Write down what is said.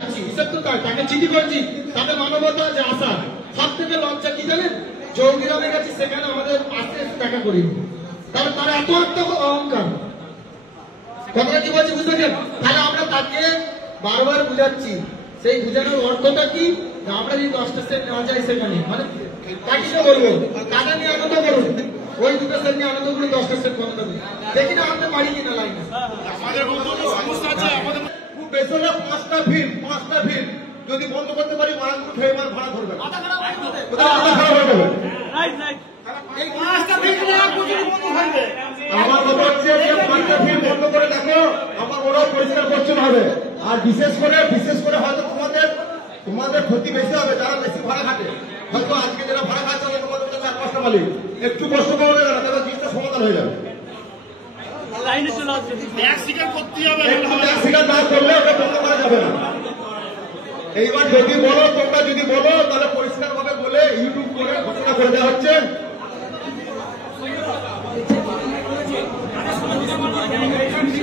তাকে চিঠি করছি, তাদের মানবতা যে আশা। সব থেকে লজ্জা কি জানেন, চৌকিদারের কাছে সেখানে আমাদের আসতে দেখা করিনি, কারণ তারা এত অহংকার। কথাটা কি বলছি বুঝতে পারছেন? তাহলে আমরা তাকে বারবার বুঝাচ্ছি, সেই বুঝানোর অর্থটা কি, আমরা যদি 10টা সেট নেওয়া যায় সেখানে, মানে তাকে বলবো টাকা নিয়ে আনন্দ করুন, ওই 2টা সেট নিয়ে আনন্দ করুন, 10টা সেট বন্ধ করুন, দেখি না আমরা পারি কিনা লাইন। আমাদের সমস্যা আছে, আমাদের খুব বেশি হলে 5টা ভিড় যদি বন্ধ করতে পারি, মারানপুর ফেরবার ভাড়া ধরবে, আমার কথা হচ্ছে যে 5টা ভিড় বন্ধ করে দেখো, আমার ওরাও পরিষ্কার পরিচ্ছন্ন হবে। আর বিশেষ করে হয়তো তোমাদের ক্ষতি বেশি হবে, যারা বেশি ভাড়া খাটে। হয়তো আজকে যারা ভাড়া খাচ্ছে তোমাদের 4-5টা মালিক, একটু কষ্ট করবে না, তাদের জিনিসটা সমাধান হয়ে যাবে। করলে ওটা বন্ধ করা যাবে না। এইবার যদি বলো, তোমরা যদি বলো